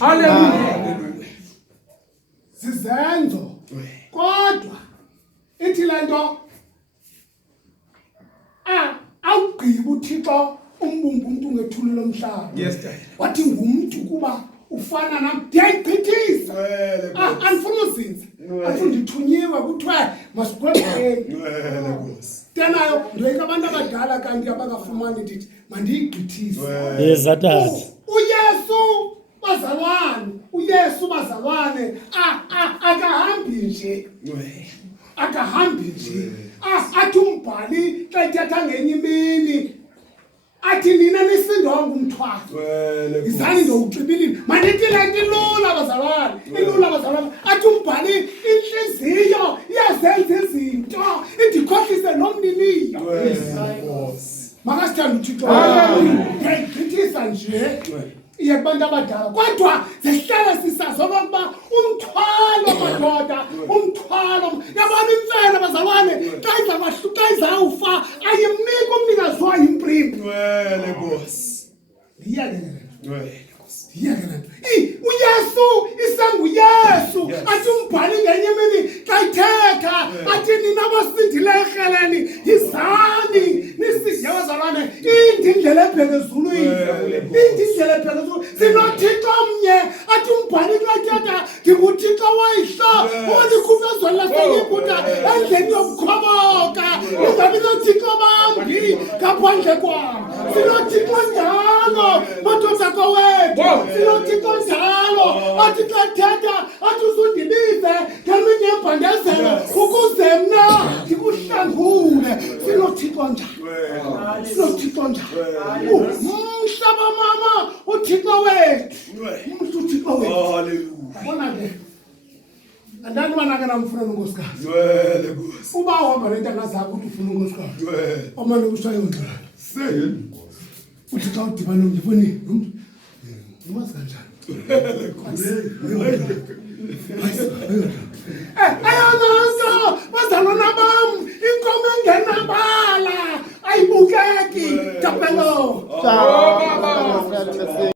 Hallelujah. Sizenzo. Kodwa ithi lento awugqiba uThixo umbumbu umuntu ngethulule lomhlaba. Yes, Dad. Wathi ngumuntu kuba ufana nami ndiyayigqithisa. Andifuna uzinza. Andifuna ndithunyiwe kuthiwa masigwebheni. Tenayo ndoyika abantu abadala kanti abangafumani ndithi mandiyigqithise. Yezathathu. uYesu bazalwane akahambi nje. Akahambi nje. Athi umbhali xa ethatha ngenye imini athi nina nisindwa ngumthwalo. Izani ndowuxibilile. Manithi le nto ilula bazalwane. Ilula bazalwane. Athi umbhali inhliziyo iyazenza izinto indikhohlise nomniniyo. Makasithanda uThixo. Ngiyayigqithisa nje. Iye kubantu abadala kodwa zihlala sisazi okokuba umthwalo madoda umthwalo yabona imfene bazalwane xa izawufa ayimnika umnikazi wayo imprimpi. uYesu isenguYesu athi umbhali ngenye imini xa ithetha athi nina abasindileyo erheleni yizani nisinde bazalwane indlela ebheke ezulwini. Indlela ebheke ezulwini sinoThixo omnye athi umbhali xa ithetha ndinguThixo wayihlo onikhupha ezweni laseYiputa endleni yokukhoboka ingabi noThixo bambi ngaphandle kwam. SinoThixo njalo madoda kowethu. SinoThixo njalo athi xa thetha athi usundibize ngeminye yembandezelo ukuze mna ndikuhlangule. SinoThixo njalo. SinoThixo njalo. Umhlaba mama uThixo wethu. uThixo wethu. Yabona ke andani banake namfuna unkosikazi. Uba uhamba nentanga zakho uthi ufuna unkosikazi. Omane kushaye ngqala. Uthi xa udibana nomfuni umazi kanjani? Ayona nto bazalwane